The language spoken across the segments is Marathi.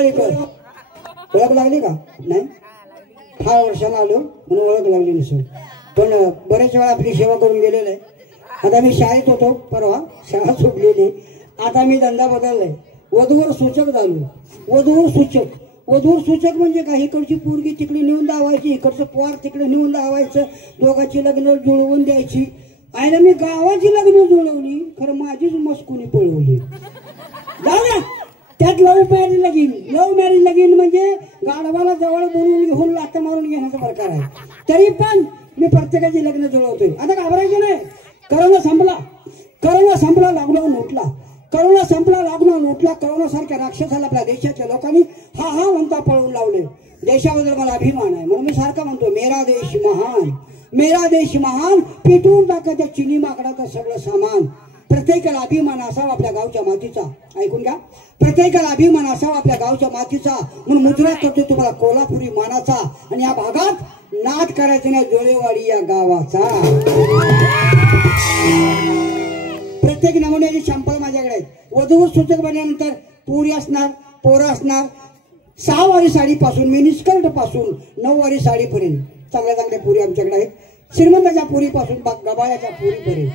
माळीकर. ओळख लागली का? नाही, फार वर्षाला आलो म्हणून ओळख लागली नसेल, पण बऱ्याच वेळा आपली सेवा करून गेलेलं आहे. आता मी शाळेत होतो, परवा शाळा सोडलेली, आता मी धंदा बदललाय, वधूवर सूचक झालो. वधूवर सूचक, वधूवर सूचक म्हणजे काही इकडची पोरगी तिकडे नेऊन दावायची, इकडचं पोर तिकडे नेऊन दावायचं, दोघांची लग्न जुळवून द्यायची. आणि मी गावाची लग्न जुळवली, खरं माझीच मस्कुनी पळवली. जाऊ द्या, त्यात लव्ह मॅरेज लगीन. लव्ह मॅरेज लगीन म्हणजे गाढवाला जवळ बोलून घेऊन लाथ मारून घेण्याचा प्रकार आहे. तरी पण मी प्रत्येकाची लग्न जुळवतोय. आता घाबरायचं नाही. करोना संपला, करोना संपला, लॉकडाऊन उठला, करोना संपला, लॉकडाऊन उठला. करोना सारख्या राक्षसाला आपल्या देशाच्या लोकांनी हा हा म्हणता पळवून लावले. देशाबद्दल मला अभिमान आहे म्हणून मी सारखा म्हणतो, मेरा देश महान, मेरा देश महान. पिटून टाकायच्या चिनी माकडाचं सगळं सामान. प्रत्येकाला अभिमान असावा आपल्या गावच्या मातीचा. ऐकून घ्या, प्रत्येकाला अभिमान असावा आपल्या गावच्या मातीचा. म्हणून मुद्रा करतो तुम्हाला कोल्हापुरी मानाचा. आणि या भागात नाद करायचं नाही, जोळेवाडी या गावाचा. प्रत्येक नमुन्याची शंपल माझ्याकडे आहेत. वधूवर सूचक बनल्यानंतर पुरी असणार, पोरं असणार. 6 वारी साडीपासून मिनिस्कर्ट पासून 9 वारी साडीपर्यंत चांगल्या चांगल्या पुरी आमच्याकडे आहेत. श्रीमंताच्या पुरीपासून गबाळ्याच्या पुरीपर्यंत.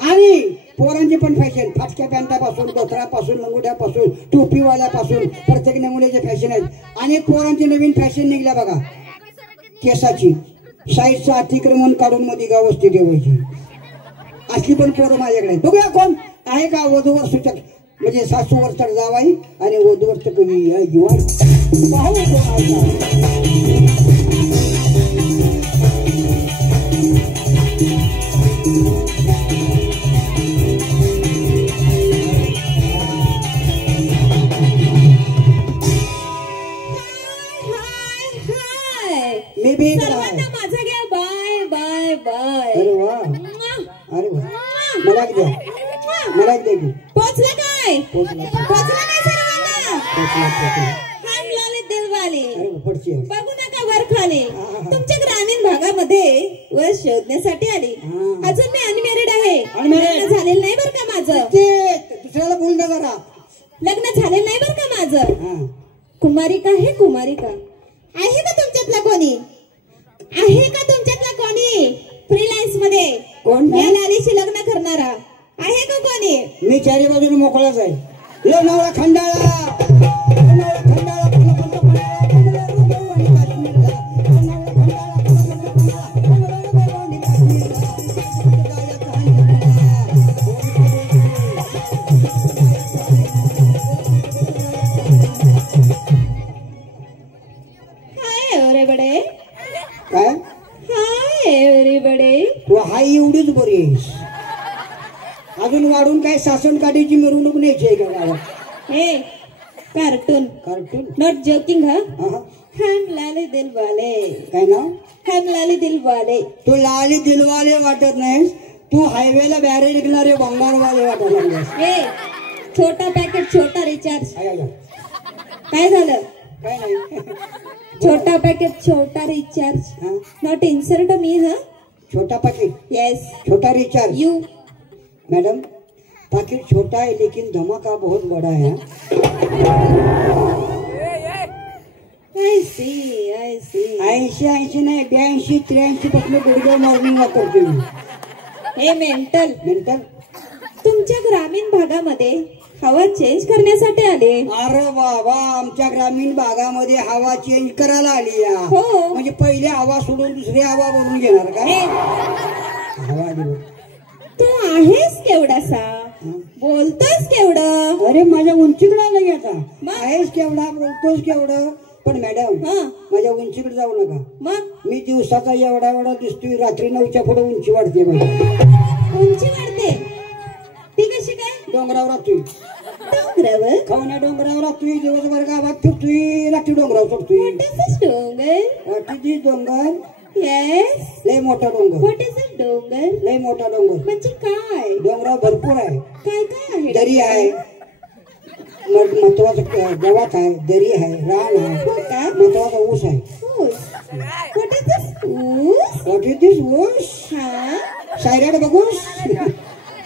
आणि पोरांची पण फॅशन, फाटक्या पॅन्टापासून, धोतरापासून, लंगोट्यापासून, टोपीवाल्यापासून प्रत्येक नमुन्याचे फॅशन आहेत. आणि पोरांची नवीन फॅशन निघल्या बघा, केसाची साईडचं अतिक्रमण काढून मध्ये गावस्थी ठेवायची. असली पण पोरं माझ्याकडे आहेत. बघूया कोण आहे का वधूवर सूचक, म्हणजे सासूवर तर जावाई आणि वधूवर तर कवी पाहू. मी बी माझा घ्या. Bye bye bye. अरे वा, अरे वा, मला द्या, मला द्या की. पोचला काय? पोचला काय सर्वांना? हम लाले दिलवाले. बघू नका वर खाली. तुमच्या ग्रामीण भागामध्ये वर शोधण्यासाठी आले. अजून मी अनमॅरिड आहे. लग्न झालेलं नाही बरं का माझं. दुसऱ्याला बोल ना जरा. लग्न झालेलं नाही बरं का माझं. कुमारिका आहे, कुमारिका आहे का तुमच्यातला कोणी? आहे का तुमच्यातला कोणी फ्रीलान्स मध्ये कोण या लालीशी लग्न करणारा आहे का कोणी? मी चारी बाजूने मोकळाच आहे. लोणावळा खंडाळा, लोणावळा खंडाळा, काय हाय एव्हरीबडी. तू हाय एवढीच बरी आहेस. अजून वाढून काय सासन काढीची मिरवणूक न्यायची आहे का गावात? हे कार्टून, कार्टून नॉट जोकिंग. हम लाले दिलवाले. काय नाव? हम लाले दिलवाले. तू लाली दिलवाले वाटत नाहीस, तू हायवेला बॅरेज विकणारे बंगारवाले वाटत लागलेस. हे छोटा पॅकेट छोटा रिचार्ज. काय झालं? काय नाही, छोटा पैकेट छोटा रिचार्ज. नॉट इंसर्ट मी. हा छोटा पैकेट. यस, छोटा रिचार्ज. यू मैडम, पैकेट छोटा है लेकिन धमाका बहुत बड़ा है. I see. 80 नाही, 82 83 पासून गुडघे मॉर्निंग वॉक करतो मी. हे मेंटल. तुमच्या ग्रामीण भागामध्ये हवा चेंज करण्यासाठी आले. अरे बाबा, आमच्या ग्रामीण भागामध्ये हवा चेंज करायला आली. हो, म्हणजे पहिले हवा सोडून दुसरी हवा बनवून घेणार का? हवा दिली. तू आहेस केवढासा, बोलतोस केवढं. अरे माझ्या उंचीकडे आलं आता. आहेस केवढा, बोलतोस केवढं. पण मॅडम, माझ्या उंचीकडे जाऊ नका. मग मी दिवसाचा एवढा दिसतोय, रात्री 9च्या पुढे उंची वाढते. उंची वाढते ती कशी काय? डोंगरावर राहतोय. डोंगरावर? खावण्या डोंगरावर राहतोय, दिवसभर गावात फिरतोय, रात्री डोंगरावर चढतोय. डोंगर? येस. लय मोठा डोंगर. व्हॉट इज अ डोंगर? लय मोठा डोंगर. म्हणजे काय? डोंगरावर भरपूर आहे. काय काय आहे? दरी आहे, महत्वाचं गवत आहे, दरी आहे, रान आहे, महत्वाचा ऊस आहे. व्हॉट इज दिस ऊस? व्हॉट इज दिस ऊस? सायराड बघूस?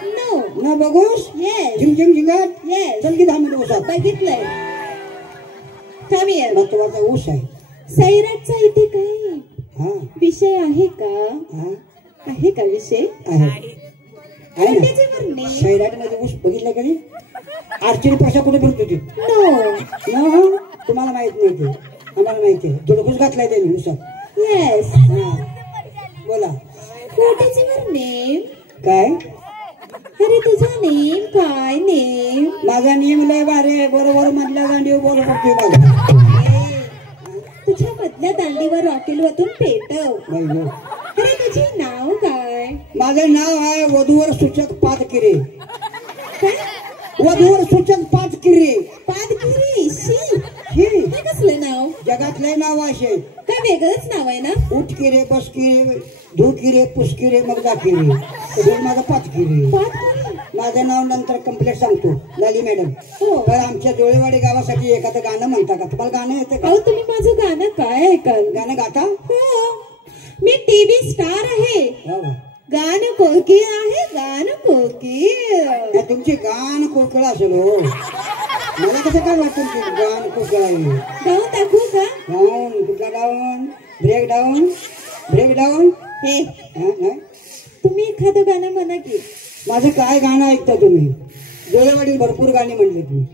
नो. न बघूस? येस. झिंग झिंग झिंगाट? येस. चल की 10 मिनिट ऊसात. बघितलंय. Come here. महत्वाचा ऊस आहे. सैराटचा इथे काय हा विषय आहे का? हा आहे का विषय? आहे आहे ना. त्याचे म्हणणे सैराट मध्ये ऊस बघितलं कधी? आरची पैसा कुठे भरतो ती? नो. तुम्हाला माहित नाही ते, आम्हाला माहिती आहे. तुडकूस घातलाय त्यांनी ऊसात. येस. हा बोला. कोटीचे म्हणणे काय? अरे तुझा नेम काय? नेम माझा नियम लय भारी. बरोबर मधल्या दांडीवर बरोबर पडतोय माझा. तुझ्या मधल्या दांडीवर रॉकेल वतून पेटव. बाई गं. अरे तुझे नाव काय? माझं नाव आहे वधूवर सूचक पातकिरे. काय? वधूवर सूचक पातकिरे. पादगिरी. शी, हे हे कसलं नाव? जगातले नाव असे. काय वेगळंच नाव आहे ना? उठकिरे, बसकिरे, धुकिरे, पुसकिरे, मग जाकिरे. तर माझं पातकिरे. पादगिरी. माझं नाव नंतर कंप्लेंट सांगतो लाली मॅडम. हो. पण आमच्या जोळेवाडी गावासाठी एखादं गाणं म्हणता का? तुम्हाला गाणं येतं का? अहो तुम्ही माझं गाणं काय ऐकाल? गाणं गाता? हो, मी टीव्ही स्टार आहे. वा वा. गाणं कोकिळ आहे. गाणं कोकिळ. नाही, तुमची गाण कोकळ असेल हो. मला कसं काय वाटतं की गाण कोकळ आहे? गाऊन दाखवू का? डाऊन कुठला down? Break down. Break down. हे नाही तुम्ही एखादं गाणं म्हणा की. माझं काय गाणं ऐकता तुम्ही? जोळेवाडीत भरपूर गाणी म्हणले तुम्ही.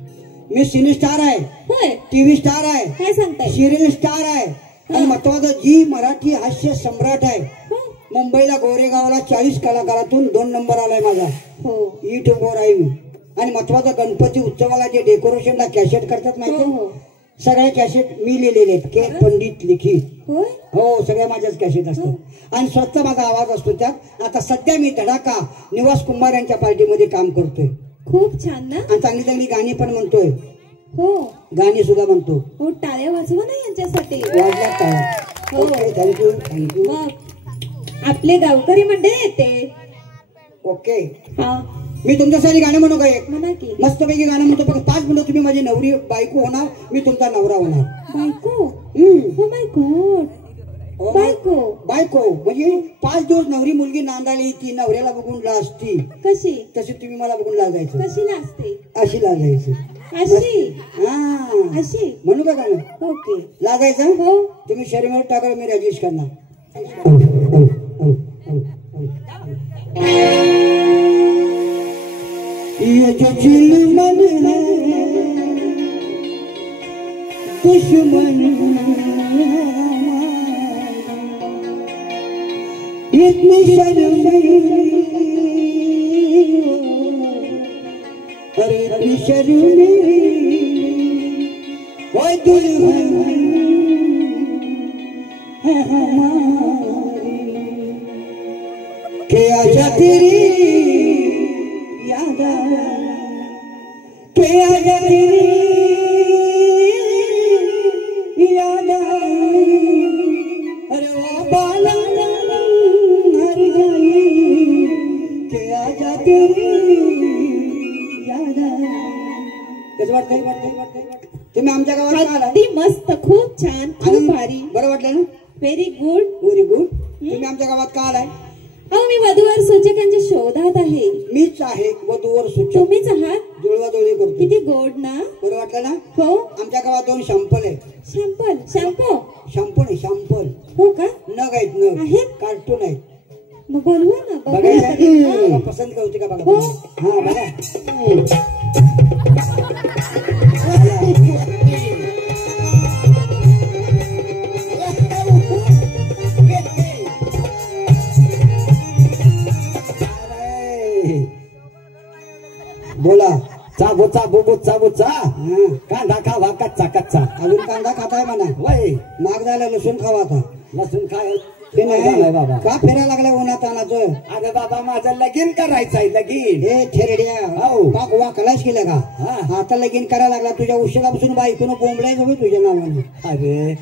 मी सिने स्टार आहे, होय. टीव्ही स्टार आहे, काय सांगताय? सिरियल स्टार आहे आणि महत्वाचं जी मराठी हास्य सम्राट आहे. हो. मुंबईला गोरेगावला 40 कलाकारातून 2 नंबर आलाय माझा. हो युट्यूबवर आहे मी. आणि महत्वाचं गणपती उत्सवाला जे डेकोरेशनला कॅसेट करतात हो माहिती? हो. सगळ्या कॅसेट मी लिहिलेले आहेत. के पंडित लिखित. होय. हो सगळ्या माझ्याच कॅसेट असतात आणि स्वतः माझा आवाज असतो त्यात. आता सध्या मी धडाका निवास कुंभार यांच्या पार्टीमध्ये काम करतोय खूप छान ना. आणि चांगली चांगली गाणी पण म्हणतोय. हो. गाणी सुद्धा म्हणतो. हो टाळ्या वाजवा ना यांच्यासाठी. वाजला काय? हो. Okay thank you thank you. मग आपले गावकरी मंडळी येते. ओके हा मी तुमच्यासाठी गाणं म्हणू का एक? म्हणा की. मस्तपैकी गाणं म्हणतो. फक्त 5 मिनिटं तुम्ही माझी नवरी बायको होणार, मी तुमचा नवरा होणार. बायको. हम्म. हो माय गॉड. हो, बायको. बायको म्हणजे 5 दिवस नवरी मुलगी नांदाळी ती नवऱ्याला बघून लाजती. कशी? तशी तुम्ही मला बघून लाजायचं. कशी नाचते? अशी लाजायची. अशी. हा अशी. म्हणू का गाणं? ओके. लागायचं. हो. तुम्ही शरीर टाका, मी राजेश करणार. ये जो चिलमन है दुश्मन इतनी शर्म अरे इतनी शर्म वो दुल्हन है हमारी के आजा तेरी याद के आजा तेरी याद अरे वो बाला हर जाई के आजा तेरी याद. कसं वाटतंय? तुम्ही आमच्या गावात आला? अगदी मस्त. खूप छान. खूप भारी. बरं वाटलं ना? Very good. Very good. तुम्ही आमच्या गावात का आलाय? अहो मी वधूवर सूचकांच्या शोधात आहे. मीच आहे वधूवर सूचक. तुम्हीच आहात? जुळवाजुळवी करतो. किती गोड ना. बरं वाटलं ना? हो. आमच्या गावात 2 शॅम्पल आहे. शॅम्पल. शॅम्पू. शॅम्पू नाही शॅम्पल. हो का? नग आहेत नग. आहेत? कार्टून आहेत. मग बोलवा ना. बघायला पसंत का होती का बघा. हो. हा बघा. बोला. चाबू चाबू बुच्चा बुच्चा कांदा खावा कच्चा कच्चा. अजून कांदा खाताय म्हणा. वय नाग झाला लसूण खावा आता. लसूण खाय ते नाही बाबा. का फिरायला लागलाय उन्हात आणाचं? अरे बाबा माझं लगीन करायचंय लगीन. हे थेरड्या हो. पाक वाकलाच केलं का? हा. आता लगीन करायला लागला. तुझ्या उशिरापासून बायकोनं बोंबलाय जवळ तुझ्या नावानं. अरे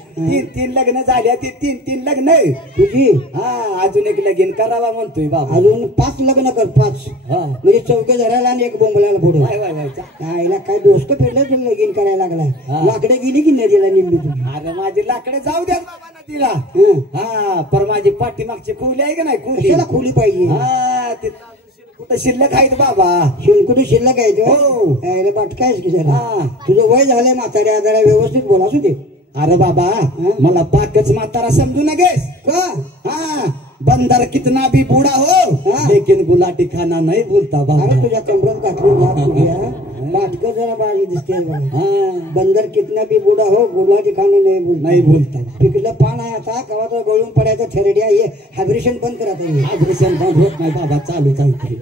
3 लग्न झाल्या ती 3 लग्न. तुझी हा अजून एक लगीन करावा म्हणतोय बाबा. अजून 5 लग्न कर. 5 हा म्हणजे 4 धरायला आणि 1 बोंबलायला पुढे. Y Y Y. आईला काय दोस्त फिरलं तर लगीन करायला लागलाय. हा. लाकडे गेली की नदीला निघली तुझी. अरे माझी लाकडे जाऊ द्या बाबा नदीला. हं. हा पर माझी पाठीमागची खोली आहे का नाही खोली. कशाला खोली पाहिजे? हा ते कुठं शिल्लक आहेत बाबा. शिंकुटू शिल्लक आहे हो. तो बाटकायस की जरा. हा. तुझं वय झालंय म्हाताऱ्या, जरा व्यवस्थित बोला असू दे. अरे बाबा मला पाकच म्हातारा समजू नगेस का? हाँ बंदर कितना भी बूढ़ा हो हाँ। लेकिन गुलाटी खाना नहीं भूलता बाबा. अरे तुझ्या कमरात घातली घात तुझ्या बाटकं जरा बाजी दिसते बघा. हाँ बंदर कितना भी बुडा हो गुलाटी खाणं नहीं भूलता. पिकलं पान आहे आता कवा तर गळून पडायचं थेरड्या हे हायब्रेशन बंद करा ताई. ऑपरेशन बंद होत नाही बाबा, चालू चालते.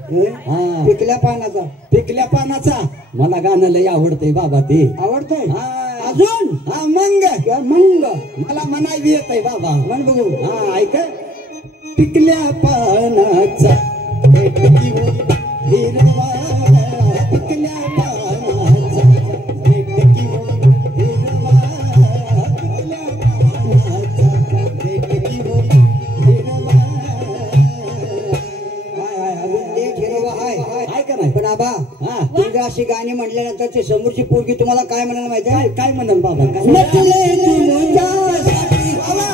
हा. पिकल्या पानाचा पिकल्या पानाचा मला गाणं लय आवडतंय बाबा ते. आवडतंय हा. अजून हा मंग या मंग मला म्हणायला येत आहे बाबा. म्हण बघू. हा ऐक. पिकल्या पानाचा भेट घेऊन हिरवा, पिकल्या पानाचा भेट घेऊन हिरवा, पिकल्या पानाचा भेट घेऊन हिरवा. अजून ते हिरवा आहे का नाही? पण आबा हा. तुझी अशी गाणी म्हटल्यानंतर ते समोरची पोरगी तुम्हाला काय म्हणायला माहिती आहे? काय म्हणाल बाबा? नटले तू मुंजासाठी हिरवला,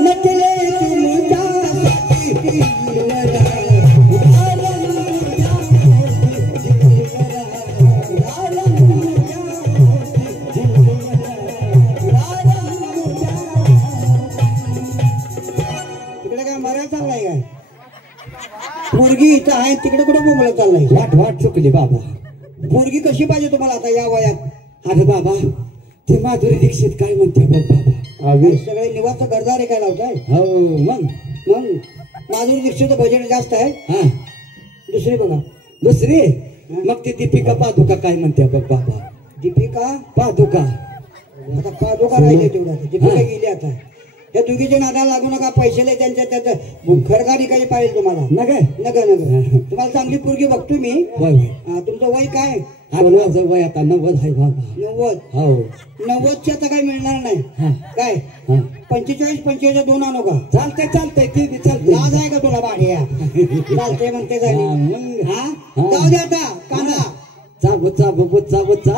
नटले तू मुंजासाठी हिरवला. तिकडे काय मरायला चाललाय काय? पोरगी इथं आहे तिकडे कुठं बोंबला चाललाय? वाट वाट चुकली बाबा. पोरगी कशी पाहिजे तुम्हाला आता या वयात? अरे बाबा ते माधुरी दीक्षित काय म्हणते बघ बाबा. सगळे निवास गरदारे काय लावताय? हो मग मग माधुरी दीक्षित बजेट जास्त आहे. हा दुसरी बघा. दुसरी मग ती दीपिका पादुका काय म्हणते बघ बाबा. दीपिका पादुका. आता पादुका राहिले तेवढा दीपिका गेली आता. या दोघीच्या नादाला लागू नका. पैशाला त्यांच्या त्याचं खरगारी काही पाहिजे तुम्हाला. न काय नग नग तुम्हाला चांगली पोरगी बघतो मी. वय तुमचं वय काय? माझं वय आता 90 आहे बाबा. 90. हो 90च्या आता काही मिळणार नाही. हा. काय हा. 45 दोन आणू का? चालतंय चालतंय ते बी चालतंय. लाज आहे का तुला भाड्या? चालते म्हणते हा, झाली. मग हा हा. जाऊ दे आता कांदा चाबू चाबू बुच्चा बुच्चा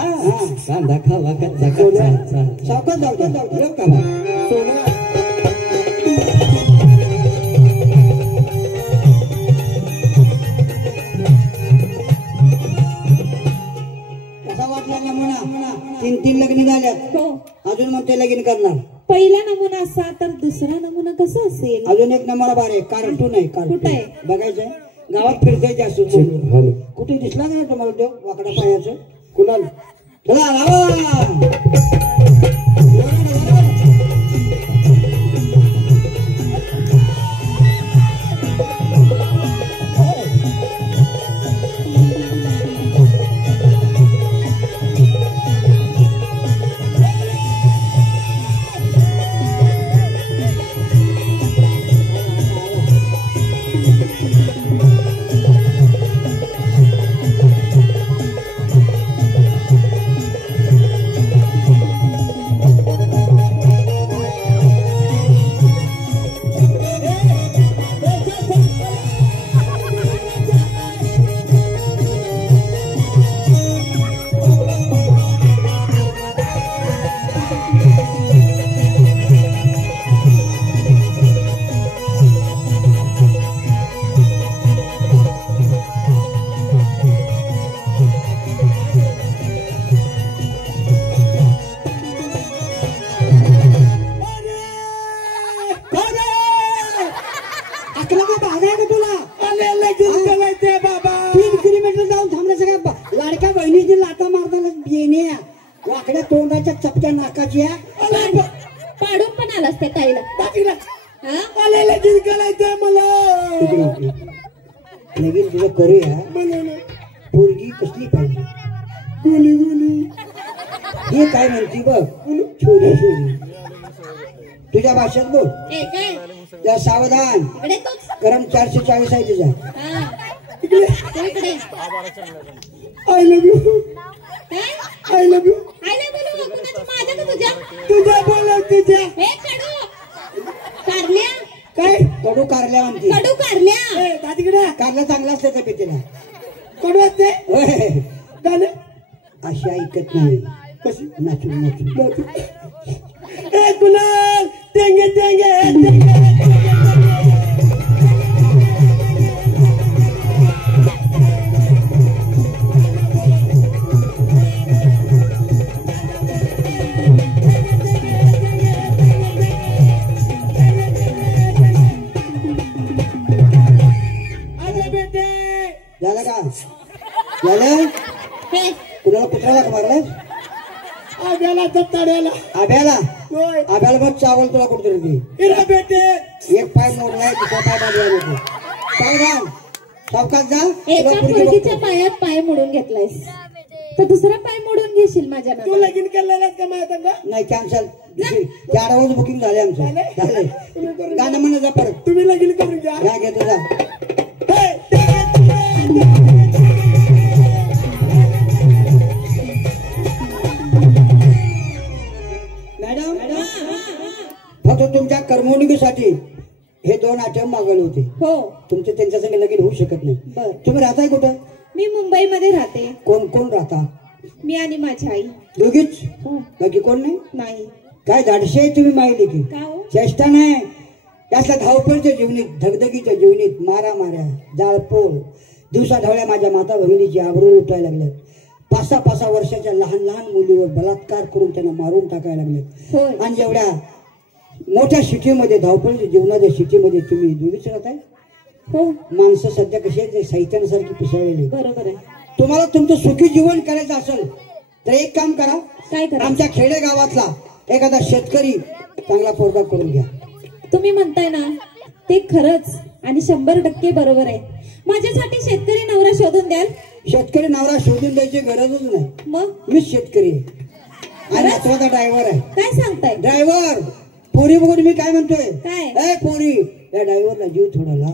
कांदा खावा कच्चा कच्चा. सावकाश जाऊ दे. येऊ का बा? सोनं. कसा वाटला नमुना? 3 लग्न झाल्यात. हो. अजून म्हणते लगीन करणार. पहिला नमुना असा तर दुसरा नमुना कसा असेल? अजून एक नंबर बार आहे. कार्टून आहे. कुठं आहे? बघायचंय. गावात फिरतोय जास्त. कुठे दिसला का तुम्हाला तो वाकडा पायाचं? कुणाल चला लावा. लाडक्या बहिणीची लाता मारताना येण्या वाकड्या तोंडाच्या चपक्या नाकाच्या पाडून पण आलास त्या ताईला. लगीन तुझं करूया. पोरगी कसली पाहिजे? गोली गोली. हे काय म्हणती बघ? छोरी छोरी. तुझ्या भाषेत बोल. त्या सावधान. करम 440 आहे तुझा. I love you. I love you. तुझ्या बोला तुझ्या. काय कडू कारल्या म्हणते? कडू कारल्या. तिकडे कारला चांगला असते त्या पितेला. कडू असते गाणं अशी ऐकत नाही. कशी नाचून नाचून. गुलाल टेंगे टेंगे टेंगे झालं हे, कुणाला कुत्राला का मारलाय आब्याला दत्ताड्याला आब्याला होय. आब्याला बघ चावल तुला कुठतरी ती इरा बेटे एक पाय मोडलाय दुसरा पाय बाजूला होतो सावधान सावकाश जा एका तुला पुढची मुलगीच्या बघतो. पायात पाय मोडून घेतलायस तर दुसरा पाय मोडून घेशील माझ्या तू नादात. लगीन केलेला का माहिती का नाही कॅन्सल त्या आडवाच बुकिंग झाले आमचं झालंय गाणं म्हणणं जा परत तुम्ही लगीन करून घ्या घ्या घेतो जा मॅडम फक्त तुमच्या करमणुकीसाठी हे 2 आठवडे मागवले होते हो तुमचं त्यांच्या संग लगीन होऊ शकत नाही बर तुम्ही राहताय कुठं मी मुंबईमध्ये राहते कोण कोण राहता मी आणि माझी आई दोघीच हो बाकी कोण नाही नाही काय धाडशे आहे तुम्ही माहिती की का हो चेष्टा नाही त्यातल्या धावपळीच्या जीवनीत धगधगीच्या जीवनीत माऱ्या जाळपोळ दिवसा ढवळ्या माझ्या माता भगिनीची आबरू लुटायला लागल्यात 5-6 वर्षाच्या लहान मुलीवर बलात्कार करून त्यांना मारून टाकायला लागले होय आणि जेवढ्या मोठ्या सिटीमध्ये धावपळीच्या जीवनाच्या सिटीमध्ये तुम्ही दोघीच राहताय हो माणसं सध्या कशी आहेत सैतानासारखी पिसाळलेली बरोबर आहे तुम्हाला तुमचं सुखी जीवन करायचं असेल तर एक काम करा काय करा आमच्या खेडेगावातला एखादा शेतकरी चांगला पोरगा करून घ्या तुम्ही म्हणताय ना ते खरंच आणि 100% बरोबर आहे माझ्यासाठी शेतकरी नवरा शोधून द्याल शेतकरी नवरा शोधून द्यायची गरजच नाही मग मीच शेतकरी आहे आणि नातवाचा ड्रायव्हर आहे काय सांगताय ड्रायव्हर पोरी बघून मी काय म्हणतोय काय ए पोरी या ड्रायव्हरला जीव थोडा लाव